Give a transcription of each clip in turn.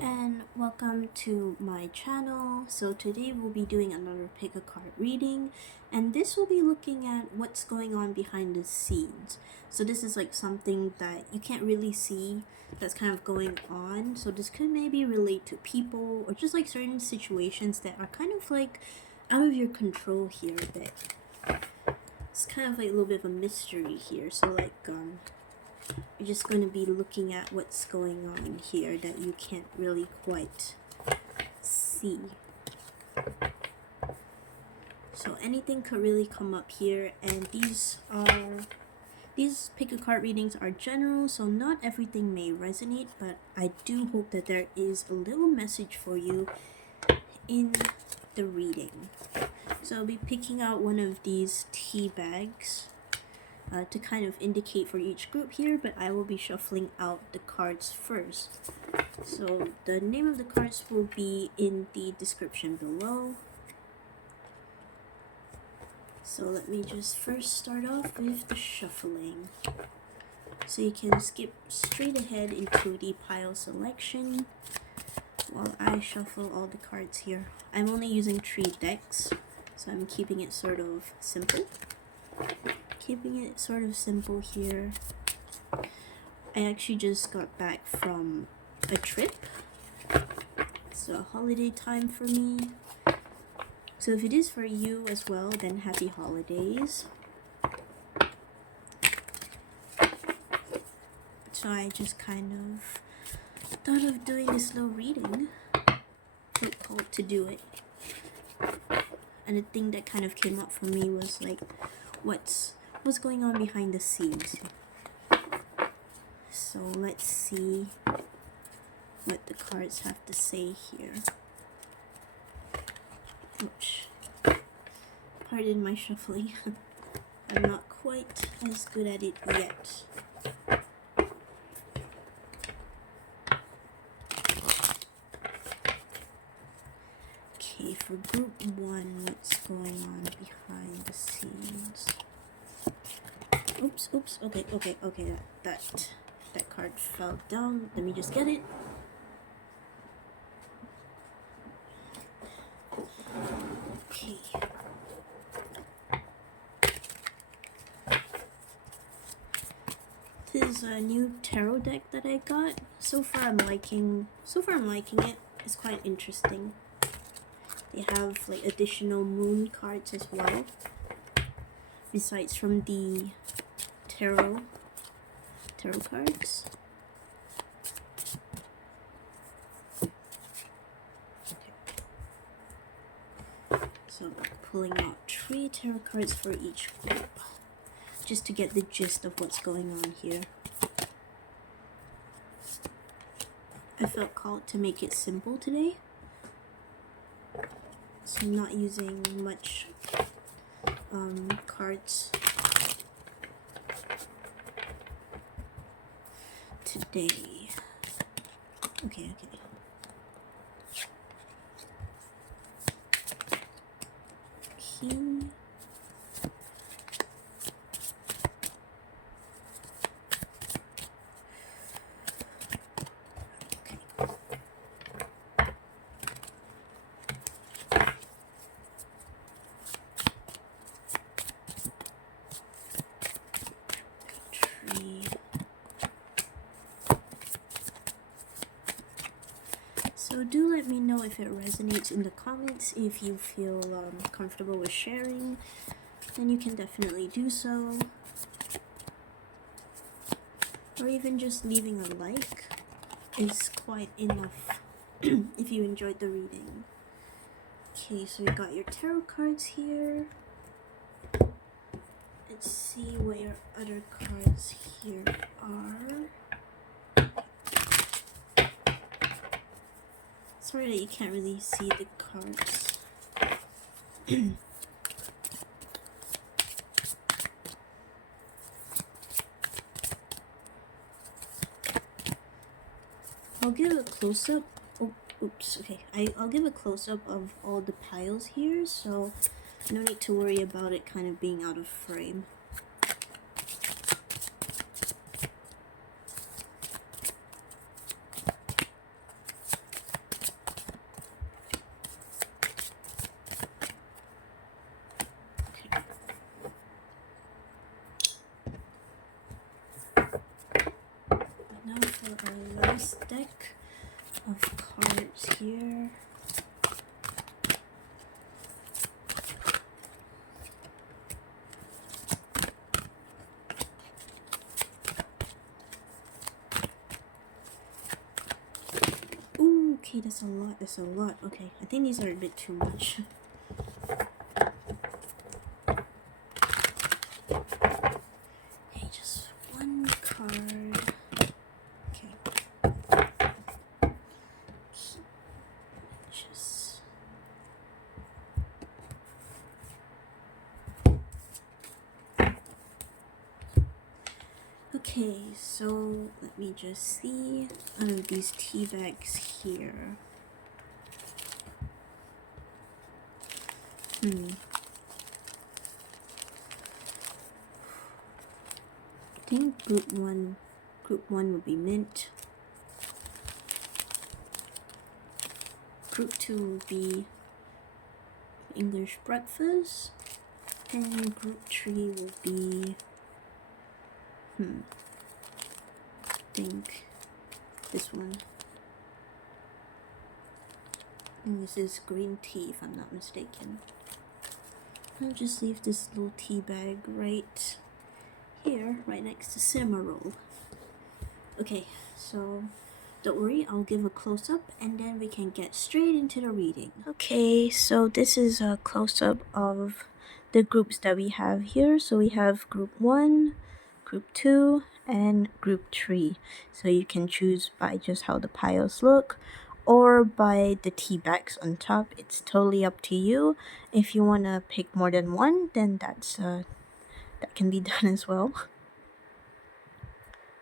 and welcome to my channel. So today we'll be doing another pick a card reading, and this will be looking at what's going on behind the scenes. So this is like something that you can't really see that's kind of going on. So this could maybe relate to people or just like certain situations that are kind of like out of your control here a bit. It's kind of like a little bit of a mystery here. So like you're just going to be looking at what's going on here that you can't really quite see. So anything could really come up here, and these pick a card readings are general, so not everything may resonate, but I do hope that there is a little message for you in the reading. So I'll be picking out one of these tea bags to kind of indicate for each group here, but I will be shuffling out the cards first. So the name of the cards will be in the description below. So let me just first start off with the shuffling. So you can skip straight ahead into the pile selection while I shuffle all the cards here. I'm only using 3 decks, so I'm keeping it sort of simple. Here. I actually just got back from a trip. It's a holiday time for me. So if it is for you as well, then happy holidays. So I just kind of thought of doing this little reading. Felt called to do it. And the thing that kind of came up for me was like, what's going on behind the scenes. So let's see what the cards have to say here. Ouch. Pardon my shuffling. I'm not quite as good at it yet. Okay, for group 1, what's going on behind the scenes? Oops. Okay. That card fell down. Let me just get it. Okay. This is a new tarot deck that I got. So far I'm liking it. It's quite interesting. They have like additional moon cards as well, besides from the tarot cards. Okay. So I'm pulling out 3 tarot cards for each group, just to get the gist of what's going on here. I felt called to make it simple today, so I'm not using much cards today. Okay. Here. So do let me know if it resonates in the comments. If you feel comfortable with sharing, then you can definitely do so. Or even just leaving a like is quite enough if you enjoyed the reading. Okay, so we got your tarot cards here. Let's see what your other cards here are. Sorry that you can't really see the cards. I'll give a close-up. Oh, oops, okay. I'll give a close-up of all the piles here, so no need to worry about it kind of being out of frame. for our last deck of cards here. Ooh, okay, that's a lot. Okay, I think these are a bit too much. Okay, just one card. Okay. Just... Okay, so let me just see out of these tea bags here. I think group one would be mint. Group 2 will be English breakfast, and group 3 will be I think this one. And this is green tea, if I'm not mistaken. I'll just leave this little tea bag right here, right next to Cimarron. Okay, so don't worry, I'll give a close-up and then we can get straight into the reading. Okay, so this is a close-up of the groups that we have here. So we have group 1, group 2, and group 3. So you can choose by just how the piles look or by the tea bags on top. It's totally up to you. If you want to pick more than one, then that can be done as well.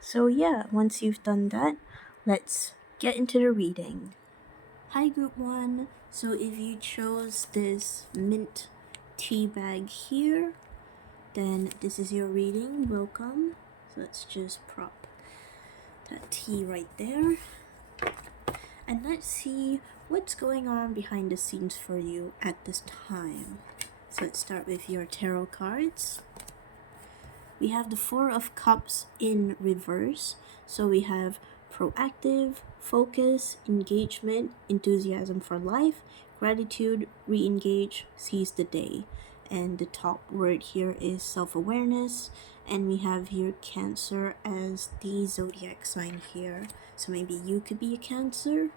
So yeah, once you've done that, let's get into the reading. Hi group 1, so if you chose this mint tea bag here, then this is your reading. Welcome. So let's just prop that tea right there. And let's see what's going on behind the scenes for you at this time. So let's start with your tarot cards. We have the Four of Cups in reverse. So we have proactive, focus, engagement, enthusiasm for life, gratitude, re-engage, seize the day. And the top word here is self-awareness. And we have here Cancer as the zodiac sign here. So maybe you could be a Cancer.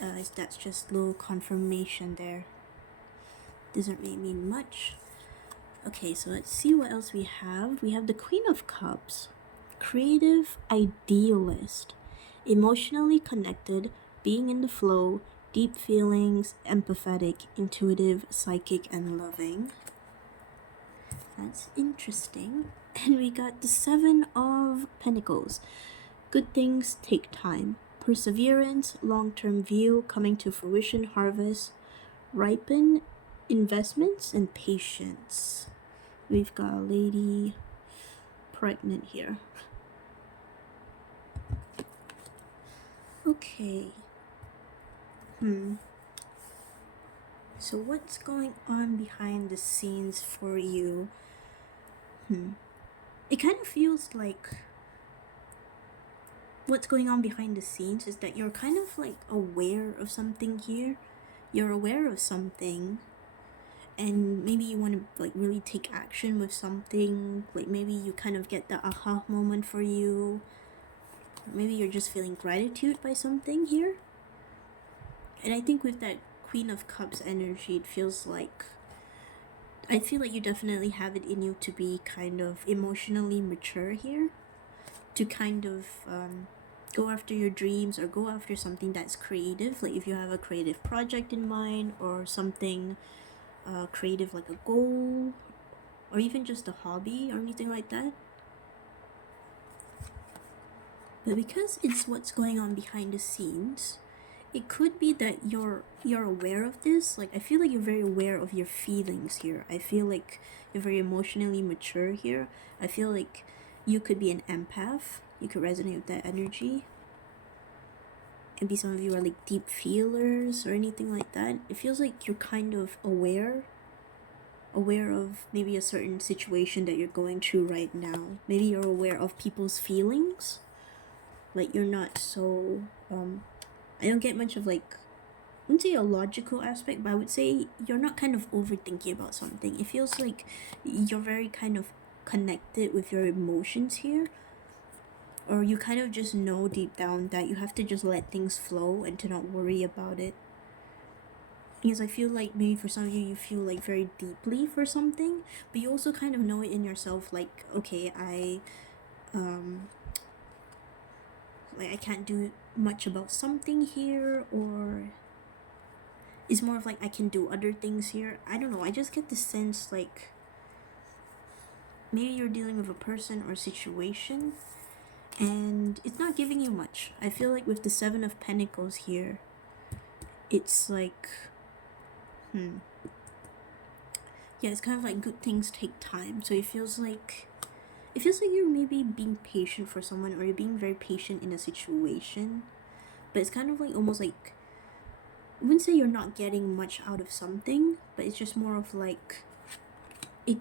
That's just a little confirmation there. Doesn't really mean much. Okay, so let's see what else we have. We have the Queen of Cups, creative idealist, emotionally connected, being in the flow, deep feelings, empathetic, intuitive, psychic, and loving. That's interesting. And we got the Seven of Pentacles. Good things take time. Perseverance, long-term view, coming to fruition, harvest, ripen, investments, and patience. We've got a lady pregnant here. Okay. So what's going on behind the scenes for you? It kind of feels like what's going on behind the scenes is that you're kind of like aware of something here. You're aware of something, and maybe you want to like really take action with something. Like maybe you kind of get the aha moment for you. Maybe you're just feeling gratitude by something here. And I think with that Queen of Cups energy, it feels like I feel like you definitely have it in you to be kind of emotionally mature here, to kind of go after your dreams or go after something that's creative. Like if you have a creative project in mind or something creative like a goal or even just a hobby or anything like that. But because it's what's going on behind the scenes, it could be that you're aware of this. Like I feel like you're very aware of your feelings here. I feel like you're very emotionally mature here. I feel like you could be an empath. You could resonate with that energy. Maybe some of you are like deep feelers or anything like that. It feels like you're kind of aware of maybe a certain situation that you're going through right now. Maybe you're aware of people's feelings. like you're not so I don't get much of like, I wouldn't say a logical aspect, but I would say you're not kind of overthinking about something. It feels like you're very kind of connected with your emotions here, or you kind of just know deep down that you have to just let things flow and to not worry about it. Because I feel like maybe for some of you, you feel like very deeply for something, but you also kind of know it in yourself, like, okay, um, like I can't do much about something here, or it's more of like I can do other things here. I don't know. I just get the sense like maybe you're dealing with a person or a situation and it's not giving you much. I feel like with the Seven of Pentacles here, it's like, yeah, it's kind of like good things take time. So it feels like you're maybe being patient for someone, or you're being very patient in a situation, but it's kind of like almost like, I wouldn't say you're not getting much out of something, but it's just more of like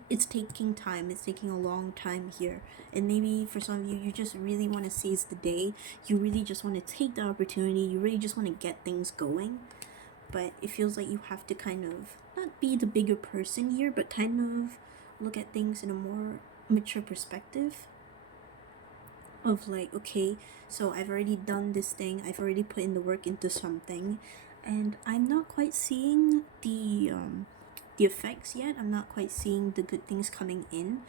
it's taking time. It's taking a long time here, and maybe for some of you, you just really want to seize the day. You really just want to take the opportunity. You really just want to get things going, but it feels like you have to kind of not be the bigger person here, but kind of look at things in a more mature perspective of like, okay, so I've already done this thing, I've already put in the work into something, and I'm not quite seeing the effects yet. I'm not quite seeing the good things coming in,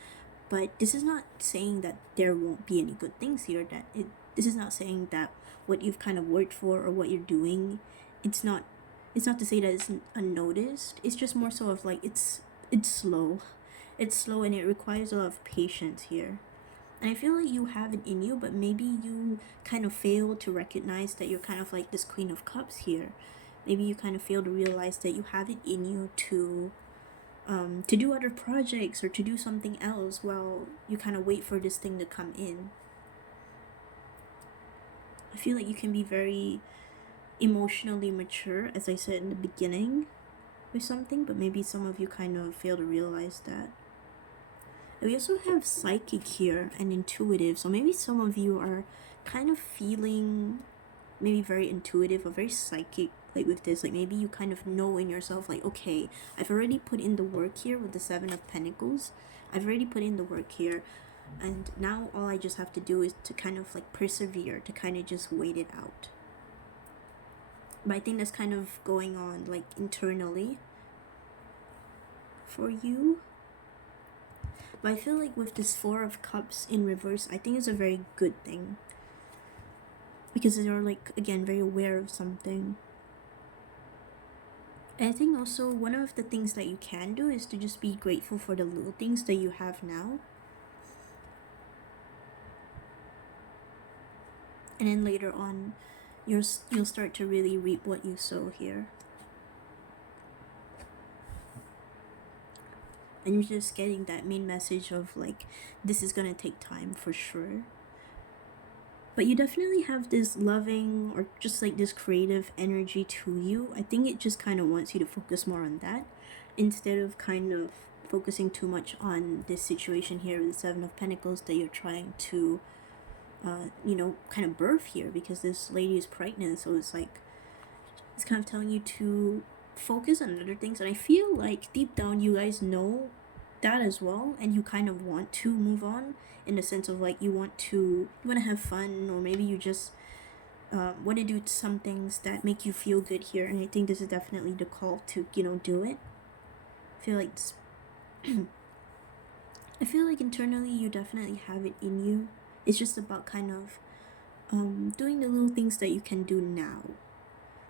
but this is not saying that there won't be any good things here. This is not saying that what you've kind of worked for or what you're doing, it's not it's not to say that it's unnoticed. It's just more so of like it's slow. It's slow and it requires a lot of patience here. And I feel like you have it in you, but maybe you kind of fail to recognize that you're kind of like this Queen of Cups here. Maybe you kind of fail to realize that you have it in you to do other projects or to do something else while you kind of wait for this thing to come in. I feel like you can be very emotionally mature, as I said in the beginning, with something, but maybe some of you kind of fail to realize that. And we also have psychic here and intuitive, so maybe some of you are kind of feeling maybe very intuitive or very psychic, like with this, like maybe you kind of know in yourself, like, okay, I've already put in the work here with the Seven of Pentacles. I've already put in the work here, and now all I just have to do is to kind of like persevere, to kind of just wait it out. But I think that's kind of going on like internally for you. But I feel like with this Four of Cups in reverse, I think it's a very good thing, because you're like, again, very aware of something. And I think also one of the things that you can do is to just be grateful for the little things that you have now. And then later on, you'll start to really reap what you sow here. And you're just getting that main message of like, this is gonna take time for sure. But you definitely have this loving or just like this creative energy to you. I think it just kind of wants you to focus more on that instead of kind of focusing too much on this situation here with the Seven of Pentacles that you're trying to kind of birth here, because this lady is pregnant. So it's like, it's kind of telling you to focus on other things. And I feel like deep down you guys know that as well, and you kind of want to move on in the sense of like you want to have fun, or maybe you just want to do some things that make you feel good here. And I think this is definitely the call to do it. I feel like I feel like internally you definitely have it in you. It's just about kind of doing the little things that you can do now,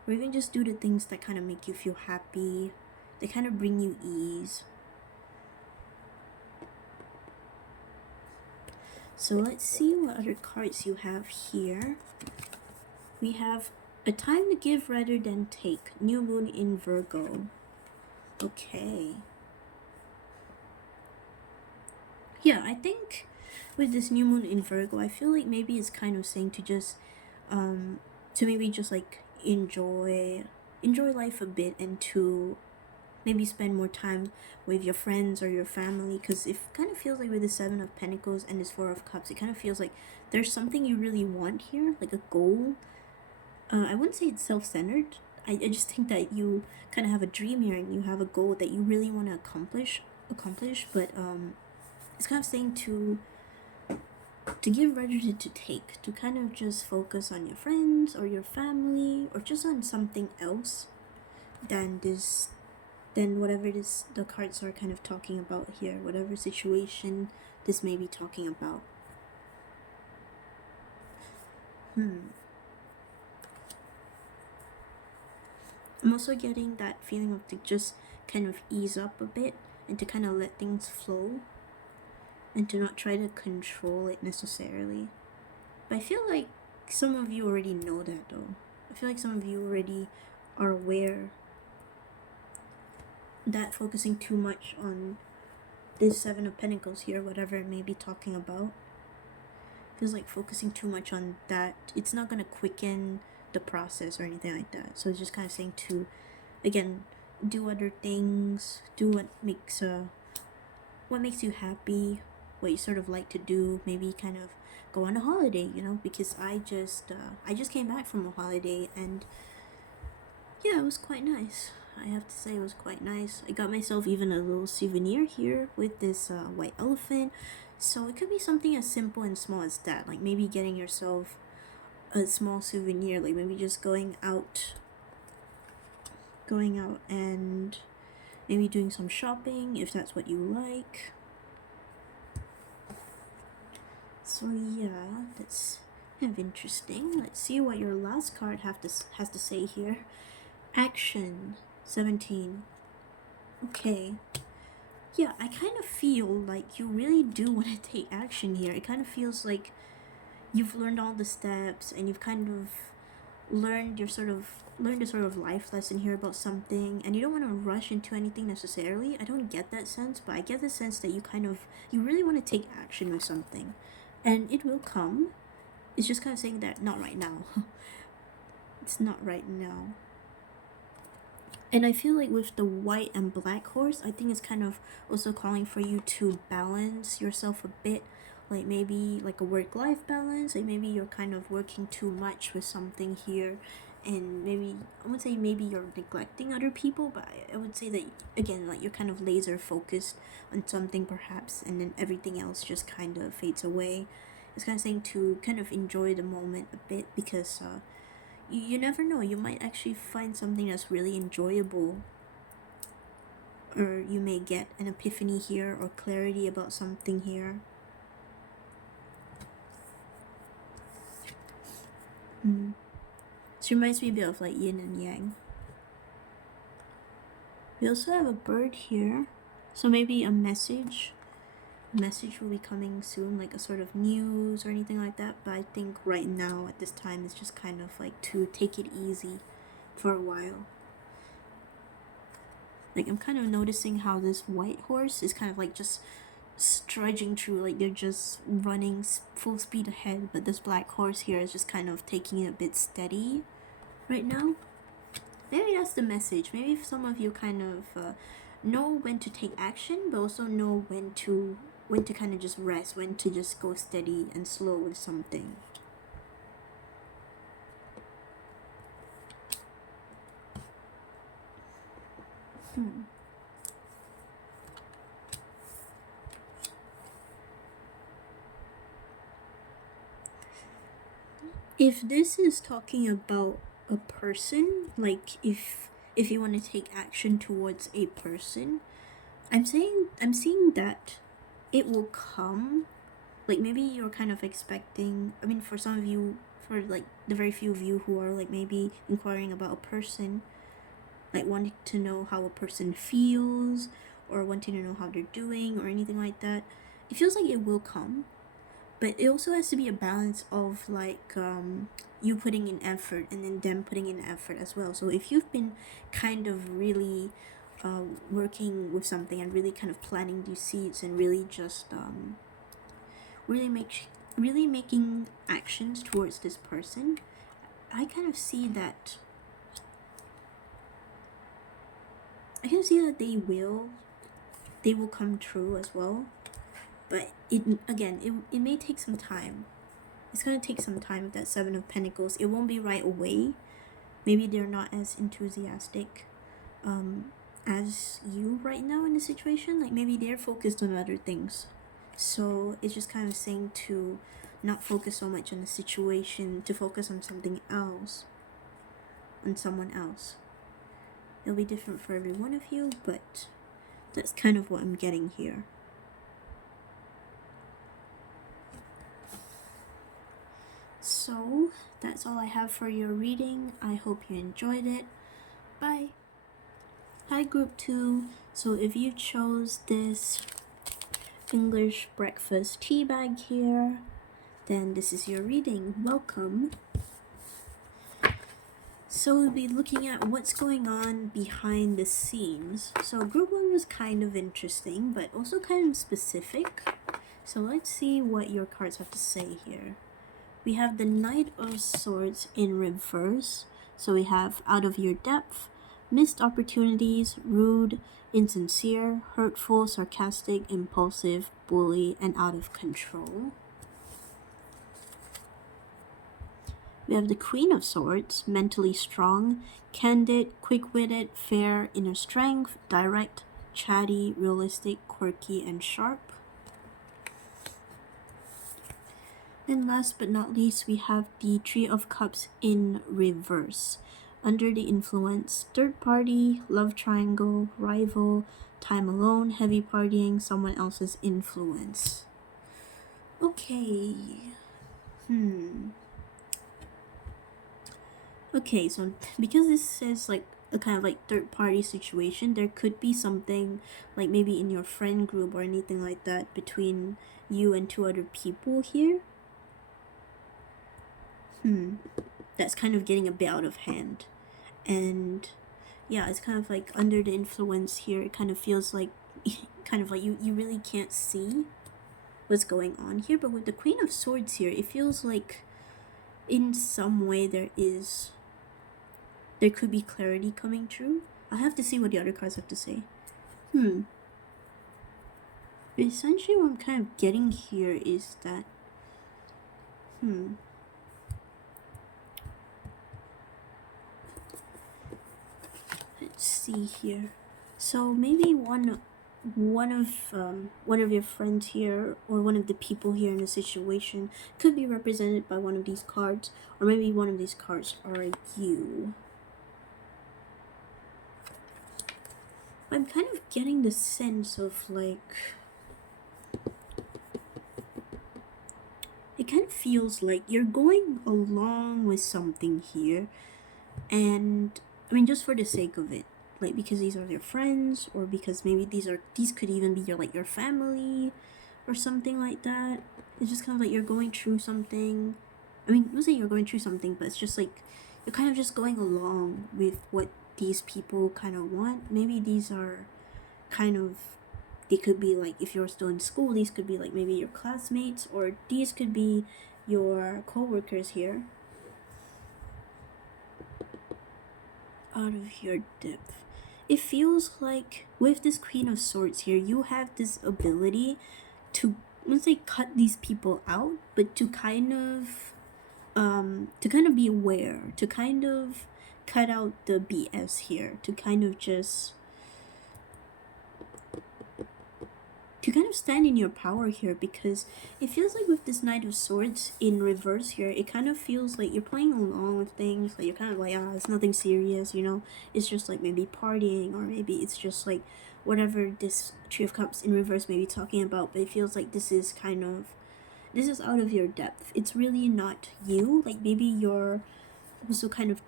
or even just do the things that kind of make you feel happy, they kind of bring you ease. So let's see what other cards you have here. We have a time to give rather than take, new moon in Virgo. Okay. Yeah, I think with this new moon in Virgo, I feel like maybe it's kind of saying to just to maybe just like enjoy life a bit, and to maybe spend more time with your friends or your family, because it kind of feels like with the Seven of Pentacles and this Four of Cups, it kind of feels like there's something you really want here, like a goal. I wouldn't say it's self-centered. I just think that you kind of have a dream here and you have a goal that you really want to accomplish, but it's kind of saying to give rather than to take, to kind of just focus on your friends or your family or just on something else than whatever this the cards are kind of talking about here, whatever situation this may be talking about. I'm also getting that feeling of to just kind of ease up a bit and to kind of let things flow and to not try to control it necessarily. But I feel like some of you already know that though. I feel like some of you already are aware that focusing too much on this Seven of Pentacles here, whatever it may be talking about, feels like focusing too much on that, it's not going to quicken the process or anything like that. So it's just kind of saying to, again, do other things, do what makes you happy, what you sort of like to do. Maybe kind of go on a holiday, you know, because I just came back from a holiday and yeah, it was quite nice. I have to say it was quite nice. I got myself even a little souvenir here with this white elephant. So it could be something as simple and small as that, like maybe getting yourself a small souvenir, like maybe just going out and maybe doing some shopping if that's what you like. So yeah, that's kind of interesting. Let's see what your last card has to say here. Action 17. Okay. Yeah, I kind of feel like you really do want to take action here. It kind of feels like you've learned all the steps and you've kind of learned the sort of life lesson here about something, and you don't want to rush into anything necessarily. I don't get that sense, but I get the sense that you really want to take action with something, and it will come. It's just kind of saying that not right now. It's not right now. And I feel like with the white and black horse, I think it's kind of also calling for you to balance yourself a bit, like maybe like a work-life balance, like maybe you're kind of working too much with something here, and maybe I would say maybe you're neglecting other people, but I would say that again, like you're kind of laser focused on something perhaps, and then everything else just kind of fades away. It's kind of saying to kind of enjoy the moment a bit, because you never know, you might actually find something that's really enjoyable, or you may get an epiphany here or clarity about something here. This reminds me a bit of like yin and yang. We also have a bird here, so maybe a message will be coming soon, like a sort of news or anything like that. But I think right now at this time it's just kind of like to take it easy for a while. Like I'm kind of noticing how this white horse is kind of like just trudging through, like they're just running full speed ahead, but this black horse here is just kind of taking it a bit steady right now. Maybe that's the message. Maybe if some of you kind of know when to take action, but also know when to kind of just rest, when to just go steady and slow with something. If this is talking about a person, like if you want to take action towards a person, I'm seeing that it will come. Like maybe you're kind of expecting, I mean, for some of you, for like the very few of you who are like maybe inquiring about a person, like wanting to know how a person feels or wanting to know how they're doing or anything like that, it feels like it will come. But it also has to be a balance of like you putting in effort and then them putting in effort as well. So if you've been kind of really working with something and really kind of planting these seeds and really just really making actions towards this person, I kind of see that I can see that they will come true as well. But it may take some time. It's gonna take some time with that Seven of Pentacles. It won't be right away. Maybe they're not as enthusiastic as you right now in the situation. Like maybe they're focused on other things. So it's just kind of saying to not focus so much on the situation, to focus on something else, on someone else. It'll be different for every one of you, but that's kind of what I'm getting here. So that's all I have for your reading. I hope you enjoyed it. Bye. Hi group 2. So if you chose this English breakfast tea bag here, then this is your reading. Welcome. So we'll be looking at what's going on behind the scenes. So group 1 was kind of interesting, but also kind of specific. So let's see what your cards have to say here. We have the Knight of Swords in reverse. So we have out of your depth, missed opportunities, rude, insincere, hurtful, sarcastic, impulsive, bully, and out of control. We have the Queen of Swords, mentally strong, candid, quick-witted, fair, inner strength, direct, chatty, realistic, quirky, and sharp. And last but not least, we have the Three of Cups in reverse. Under the influence, third party, love triangle, rival, time alone, heavy partying, someone else's influence. Okay. Okay, so because this says like a kind of like third party situation, there could be something like maybe in your friend group or anything like that between you and 2 other people here. That's kind of getting a bit out of hand. And yeah, it's kind of like under the influence here. It kind of feels like you really can't see what's going on here. But with the Queen of Swords here, it feels like in some way there could be clarity coming true. I'll have to see what the other cards have to say. But essentially what I'm kind of getting here is that let's see here. So maybe one of your friends here, or one of the people here in the situation, could be represented by one of these cards, or maybe one of these cards are you. I'm kind of getting the sense of like, it kind of feels like you're going along with something here, and I mean just for the sake of it, like because these are your friends, or because maybe these could even be your family or something like that. It's just kind of like you're going through something. I mean, not saying you're going through something, but it's just like you're kind of just going along with what these people kind of want. Maybe these are kind of, they could be like, if you're still in school, these could be like maybe your classmates, or these could be your co-workers here. Out of your depth. It feels like with this Queen of Swords here, you have this ability to, let's say, cut these people out, but to kind of be aware, to kind of cut out the BS here, to kind of just to kind of stand in your power here, because it feels like with this Knight of Swords in reverse here, it kind of feels like you're playing along with things, like you're kind of like, it's nothing serious, you know, it's just like maybe partying, or maybe it's just like whatever this Three of Cups in reverse may be talking about. But it feels like this is out of your depth. It's really not you. Like maybe you're also kind of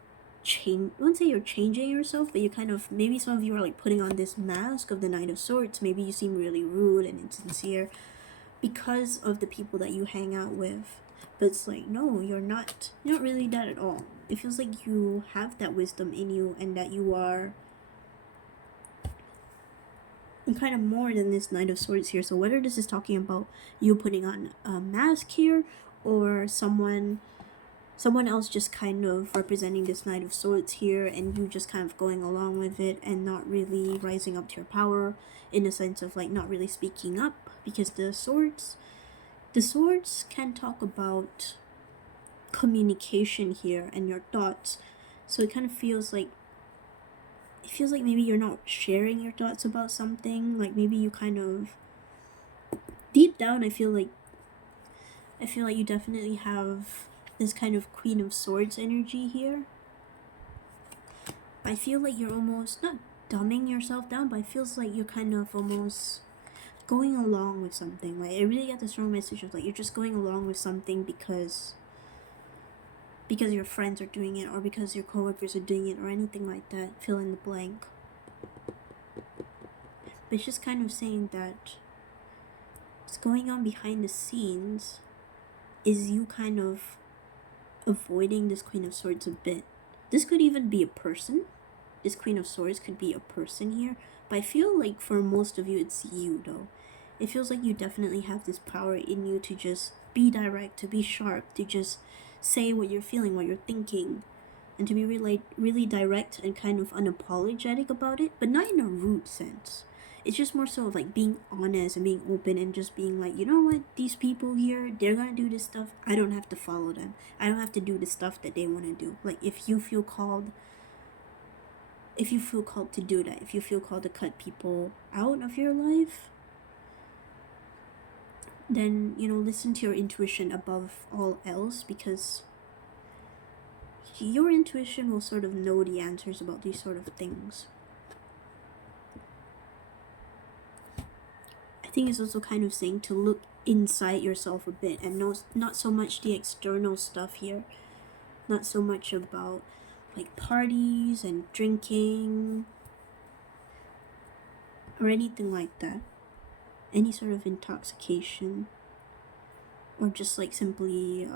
I wouldn't say you're changing yourself, but you kind of, maybe some of you are like putting on this mask of the Knight of Swords. Maybe you seem really rude and insincere because of the people that you hang out with. But it's like, no, you're not really that at all. It feels like you have that wisdom in you, and that you are kind of more than this Knight of Swords here. So whether this is talking about you putting on a mask here, or someone someone else just kind of representing this Knight of Swords here, and you just kind of going along with it and not really rising up to your power, in the sense of like not really speaking up, because the swords can talk about communication here and your thoughts. So it kind of feels like maybe you're not sharing your thoughts about something. Like maybe you kind of deep down, I feel like you definitely have this kind of Queen of Swords energy here. I feel like you're almost not dumbing yourself down, but it feels like you're kind of almost going along with something. Like I really get this strong message of like you're just going along with something because your friends are doing it, or because your coworkers are doing it, or anything like that. Fill in the blank. But it's just kind of saying that what's going on behind the scenes is you kind of avoiding this Queen of Swords a bit. This could even be a person. This Queen of Swords could be a person here. But I feel like for most of you, it's you though. It feels like you definitely have this power in you to just be direct, to be sharp, to just say what you're feeling, what you're thinking, and to be really direct and kind of unapologetic about it, but not in a rude sense. It's just more so of like being honest and being open and just being like, you know what, these people here, they're gonna do this stuff. I don't have to follow them. I don't have to do the stuff that they want to do. Like if you feel called to do that, if you feel called to cut people out of your life, then, you know, listen to your intuition above all else, because your intuition will sort of know the answers about these sort of things. I think it's also kind of saying to look inside yourself a bit and not so much the external stuff here. Not so much about like parties and drinking or anything like that. Any sort of intoxication, or just like simply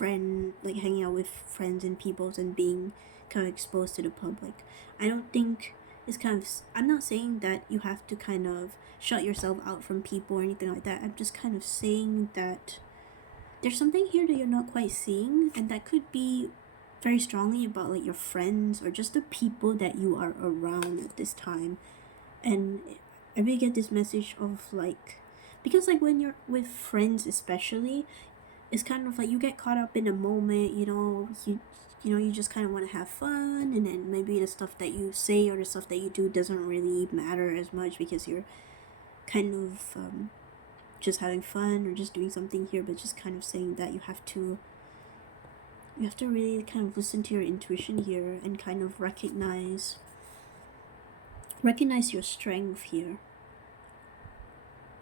hanging out with friends and peoples and being kind of exposed to the public. I don't think it's kind of, I'm not saying that you have to kind of shut yourself out from people or anything like that. I'm just kind of saying that there's something here that you're not quite seeing, and that could be very strongly about like your friends or just the people that you are around at this time. And I really get this message of like, because like when you're with friends especially, it's kind of like you get caught up in a moment, you know, you just kind of want to have fun, and then maybe the stuff that you say or the stuff that you do doesn't really matter as much because you're kind of just having fun or just doing something here. But just kind of saying that you have to really kind of listen to your intuition here and kind of recognize your strength here.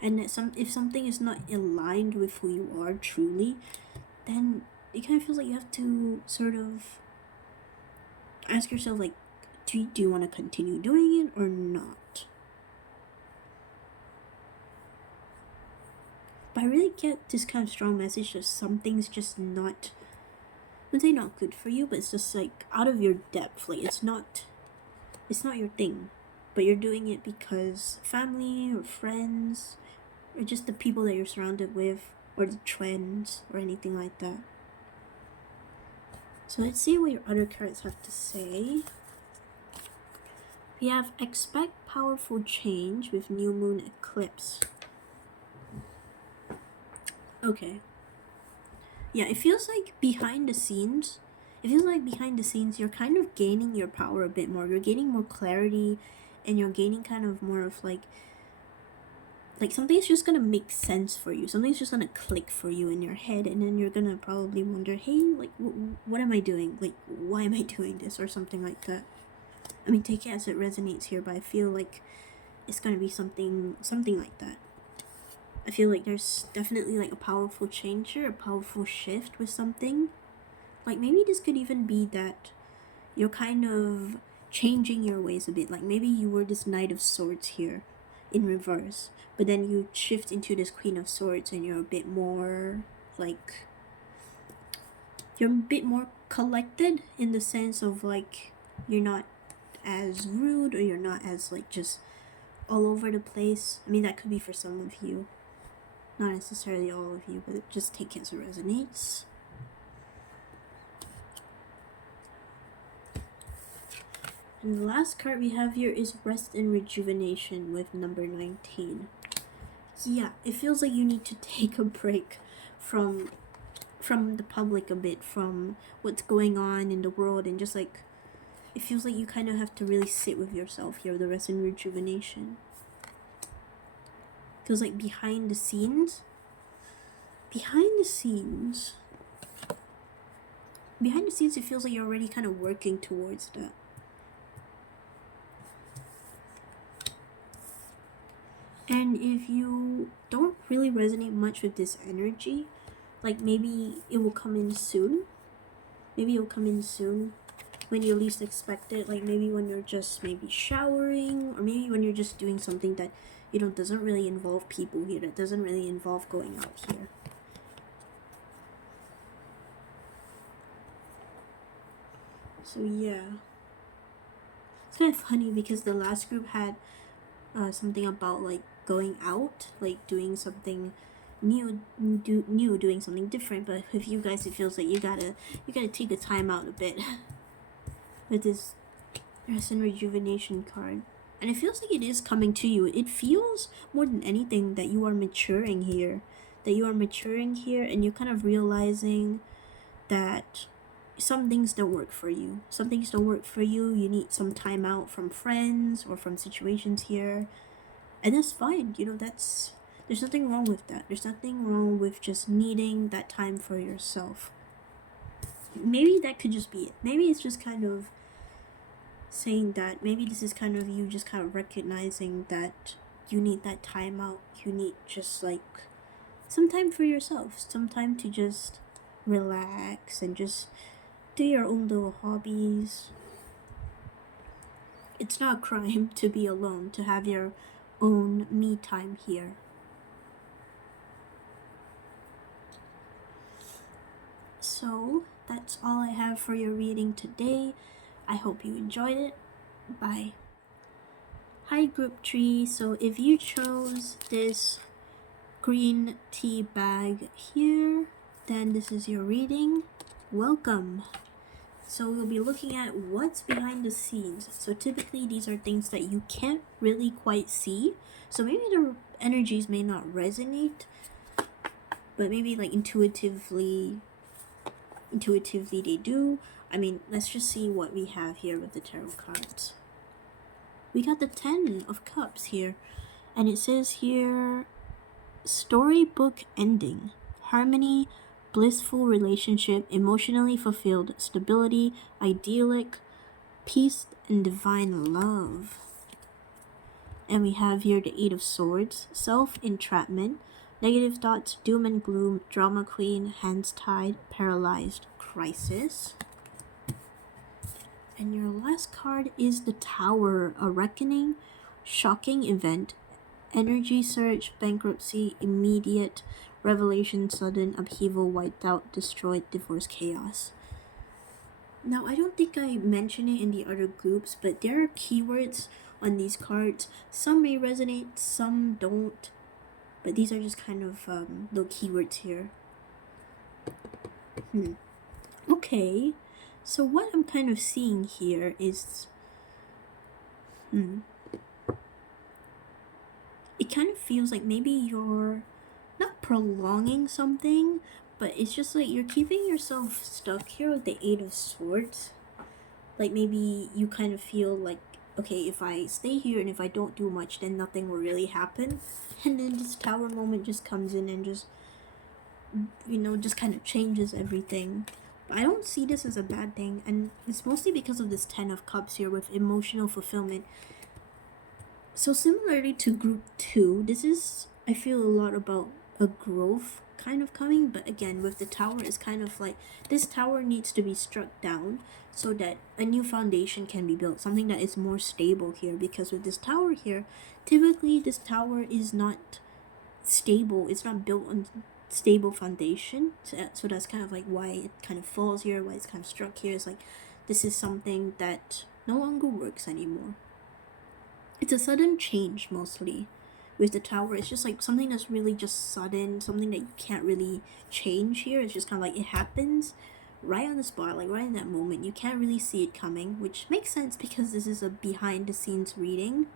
And if something is not aligned with who you are truly, then it kind of feels like you have to sort of ask yourself, like, do you want to continue doing it or not? But I really get this kind of strong message that something's just not, I would say not good for you, but it's just like out of your depth. Like it's not your thing, but you're doing it because family or friends or just the people that you're surrounded with, or the trends or anything like that. So let's see what your other cards have to say. We have expect powerful change with new moon eclipse. Okay. Yeah, it feels like behind the scenes, you're kind of gaining your power a bit more. You're gaining more clarity, and you're gaining kind of more of like something's just gonna make sense for you. Something's just gonna click for you in your head, and then you're gonna probably wonder, hey, like, what am I doing? Like, why am I doing this? Or something like that. I mean, take it as it resonates here, but I feel like it's gonna be something like that. I feel like there's definitely like a powerful change here, a powerful shift with something. Like maybe this could even be that you're kind of changing your ways a bit. Like maybe you were this Knight of Swords here in reverse, but then you shift into this Queen of Swords and you're a bit more like, you're a bit more collected, in the sense of like you're not as rude, or you're not as like just all over the place. I mean, that could be for some of you, not necessarily all of you, but just take it as it resonates. And the last card we have here is Rest and Rejuvenation with number 19. Yeah, it feels like you need to take a break from the public a bit, from what's going on in the world, and just like it feels like you kind of have to really sit with yourself here, the Rest and Rejuvenation. Feels like behind the scenes it feels like you're already kind of working towards that. And if you don't really resonate much with this energy, like maybe it will come in soon. Maybe it'll come in soon when you least expect it. Like maybe when you're just maybe showering, or maybe when you're just doing something that, you know, doesn't really involve people here, that doesn't really involve going out here. So yeah. It's kind of funny because the last group had something about like going out, like doing something new, doing something different. But with you guys, it feels like you gotta take a time out a bit with this Rest and Rejuvenation card. And it feels like it is coming to you. It feels more than anything that you are maturing here. And you're kind of realizing that some things don't work for you. You need some time out from friends or from situations here. And that's fine. You know, there's nothing wrong with that. There's nothing wrong with just needing that time for yourself. Maybe that could just be it. Maybe it's just kind of saying that maybe this is kind of you just kind of recognizing that you need that time out. You need just like some time for yourself, some time to just relax and just do your own little hobbies. It's not a crime to be alone, to have your own me time here. So that's all I have for your reading today. I hope you enjoyed it. Bye. Hi group tree. So if you chose this green tea bag here, then this is your reading. Welcome. So we'll be looking at what's behind the scenes. So typically these are things that you can't really quite see. So maybe the energies may not resonate, but maybe like intuitively they do. I mean, let's just see what we have here with the tarot cards. We got the 10 of Cups here, and it says here, storybook ending, harmony, blissful relationship, emotionally fulfilled, stability, idyllic, peace, and divine love. And we have here the 8 of Swords, self-entrapment, negative thoughts, doom and gloom, drama queen, hands tied, paralyzed, crisis. And your last card is the Tower, a reckoning, shocking event, energy surge, bankruptcy, immediate, revelation, sudden, upheaval, wiped out, destroyed, divorce, chaos. Now, I don't think I mentioned it in the other groups, but there are keywords on these cards. Some may resonate, some don't. But these are just kind of little keywords here. Okay. So what I'm kind of seeing here is... It kind of feels like maybe you're not prolonging something, but it's just like you're keeping yourself stuck here with the 8 of Swords. Like maybe you kind of feel like, okay, if I stay here and if I don't do much, then nothing will really happen. And then this Tower moment just comes in and just, you know, just kind of changes everything. But I don't see this as a bad thing, and it's mostly because of this 10 of Cups here with emotional fulfillment. So similarly to group 2, this is, I feel, a lot about a growth kind of coming, but again with the Tower, it's kind of like this Tower needs to be struck down so that a new foundation can be built, something that is more stable here, because with this Tower here, typically this Tower is not stable, it's not built on stable foundation, so that's kind of like why it kind of falls here, why it's kind of struck here. It's like this is something that no longer works anymore. It's a sudden change mostly with the Tower. It's just like something that's really just sudden, something that you can't really change here. It's just kind of like it happens, right on the spot, like right in that moment. You can't really see it coming, which makes sense because this is a behind the scenes reading.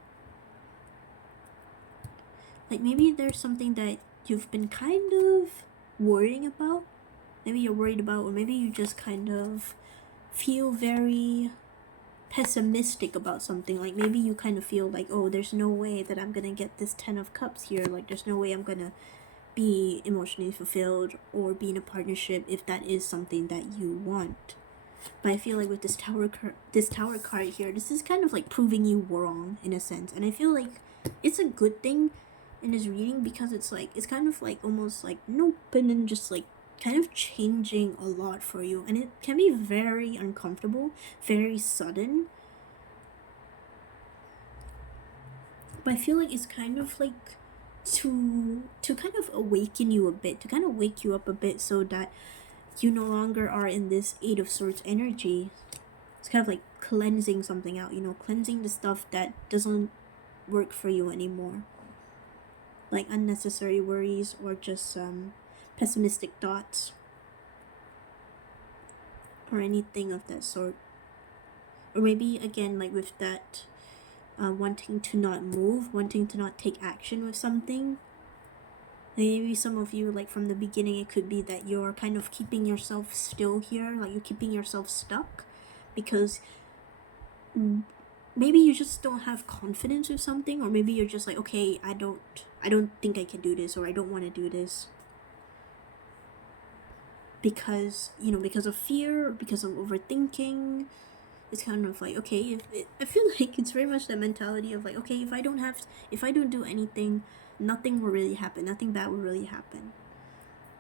Like maybe there's something that you've been kind of worrying about. Maybe you're worried about, or maybe you just kind of feel very pessimistic about something. Like maybe you kind of feel like, oh, there's no way that I'm gonna get this 10 of cups here. Like there's no way I'm gonna be emotionally fulfilled or be in a partnership if that is something that you want. But I feel like with this tower card here, this is kind of like proving you wrong in a sense. And I feel like it's a good thing in this reading because it's like, it's kind of like almost like nope, and then just like kind of changing a lot for you. And it can be very uncomfortable, very sudden. But I feel like it's kind of like to kind of awaken you a bit, to kind of wake you up a bit so that you no longer are in this Eight of Swords energy. It's kind of like cleansing something out, cleansing the stuff that doesn't work for you anymore. Like unnecessary worries or just pessimistic thoughts or anything of that sort. Or maybe again, like with that wanting to not move, wanting to not take action with something. Maybe some of you, like from the beginning, it could be that you're kind of keeping yourself still here, like you're keeping yourself stuck because maybe you just don't have confidence with something, or maybe you're just like, okay, I don't think I can do this, or I don't want to do this because because of fear, or because of overthinking. It's kind of like, okay, I feel like it's very much the mentality of like, okay, if I don't do anything, nothing will really happen, nothing bad will really happen.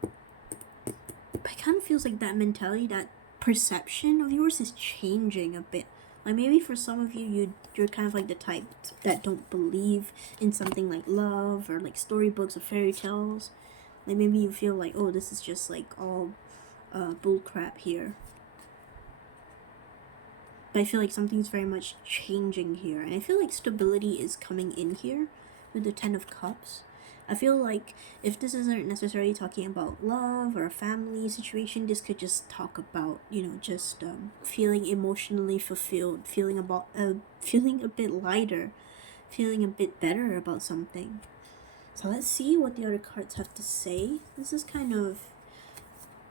But it kind of feels like that mentality, that perception of yours is changing a bit. Like maybe for some of you, you're kind of like the type that don't believe in something like love or like storybooks or fairy tales. Like maybe you feel like, oh, this is just like all bull crap here. But I feel like something's very much changing here. And I feel like stability is coming in here with the 10 of Cups. I feel like if this isn't necessarily talking about love or a family situation, this could just talk about, just feeling emotionally fulfilled, feeling a bit lighter, feeling a bit better about something. So let's see what the other cards have to say. This is kind of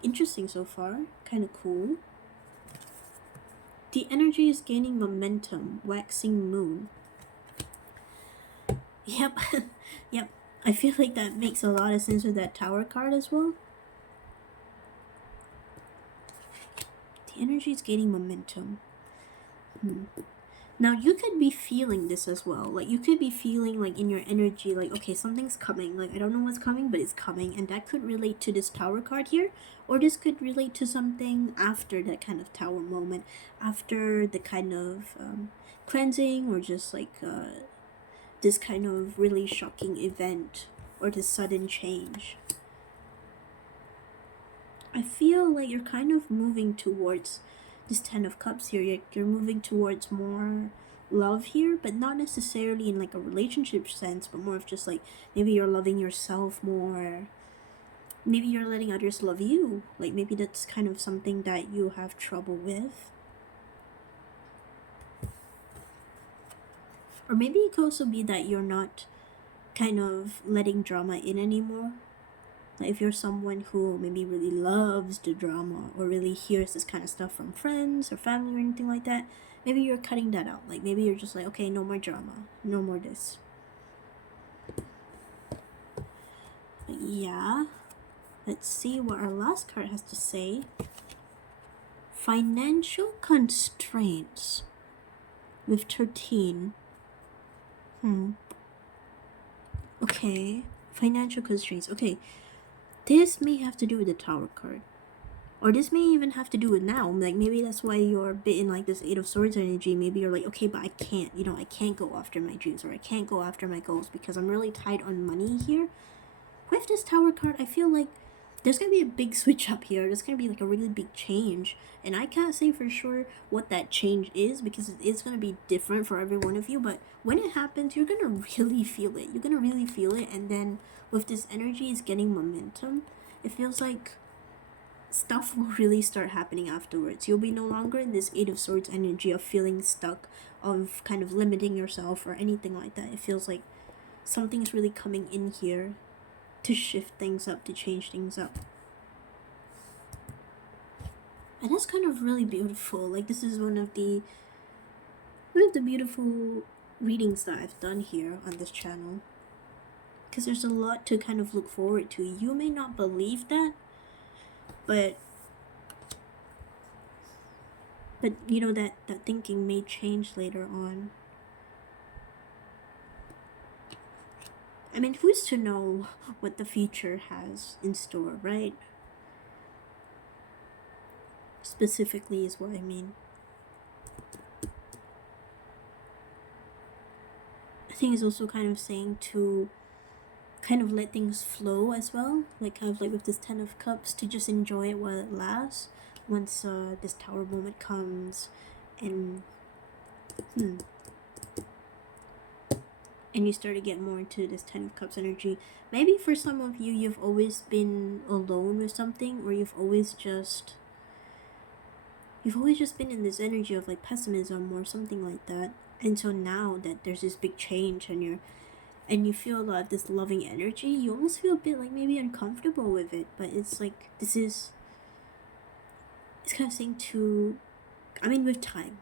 interesting so far, kind of cool. The energy is gaining momentum, waxing moon. Yep, yep. I feel like that makes a lot of sense with that tower card as well. The energy is gaining momentum. Now you could be feeling this as well. Like you could be feeling like in your energy, like, okay, something's coming. Like I don't know what's coming, but it's coming. And that could relate to this tower card here. Or this could relate to something after that kind of tower moment. After the kind of cleansing, or just like this kind of really shocking event, or this sudden change. I feel like you're kind of moving towards this 10 of Cups here. You're moving towards more love here, but not necessarily in like a relationship sense, but more of just like maybe you're loving yourself more. Maybe you're letting others love you. Like maybe that's kind of something that you have trouble with. Or maybe it could also be that you're not kind of letting drama in anymore. Like if you're someone who maybe really loves the drama or really hears this kind of stuff from friends or family or anything like that, maybe you're cutting that out. Like maybe you're just like, okay, no more drama, no more this. But yeah, let's see what our last card has to say. Financial constraints with 13. Okay, financial constraints. Okay, this may have to do with the tower card. Or this may even have to do with now. Like maybe that's why you're a bit in like this 8 of Swords energy. Maybe you're like, okay, but I can't, I can't go after my dreams, or I can't go after my goals because I'm really tight on money here. With this tower card, I feel like there's gonna be a big switch up here. There's gonna be like a really big change. And I can't say for sure what that change is because it is gonna be different for every one of you. But when it happens, you're gonna really feel it. You're gonna really feel it. And then with this energy is getting momentum, it feels like stuff will really start happening afterwards. You'll be no longer in this Eight of Swords energy of feeling stuck, of kind of limiting yourself or anything like that. It feels like something's really coming in here to shift things up, to change things up. And that's kind of really beautiful. Like, this is one of the beautiful readings that I've done here on this channel, because there's a lot to kind of look forward to. You may not believe that, but you know, that thinking may change later on. I mean, who's to know what the future has in store, right? Specifically is what I mean. I think it's also kind of saying to kind of let things flow as well, like kind of like with this Ten of Cups, to just enjoy it while it lasts. Once this Tower moment comes, and and you start to get more into this Ten of Cups energy. Maybe for some of you, you've always been alone with something, or you've always just been in this energy of like pessimism or something like that. And so now that there's this big change, and you feel a lot of this loving energy, you almost feel a bit like maybe uncomfortable with it. But it's like, it's kind of saying to, I mean, with time,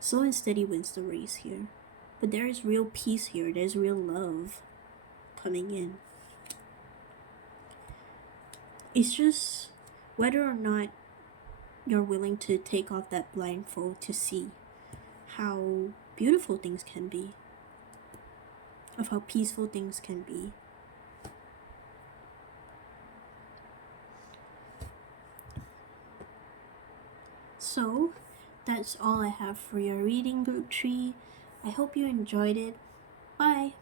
slow and steady wins the race here. But there is real peace here. There's real love coming in. It's just whether or not you're willing to take off that blindfold to see how beautiful things can be, of how peaceful things can be. So that's all I have for your reading, group tree. I hope you enjoyed it. Bye!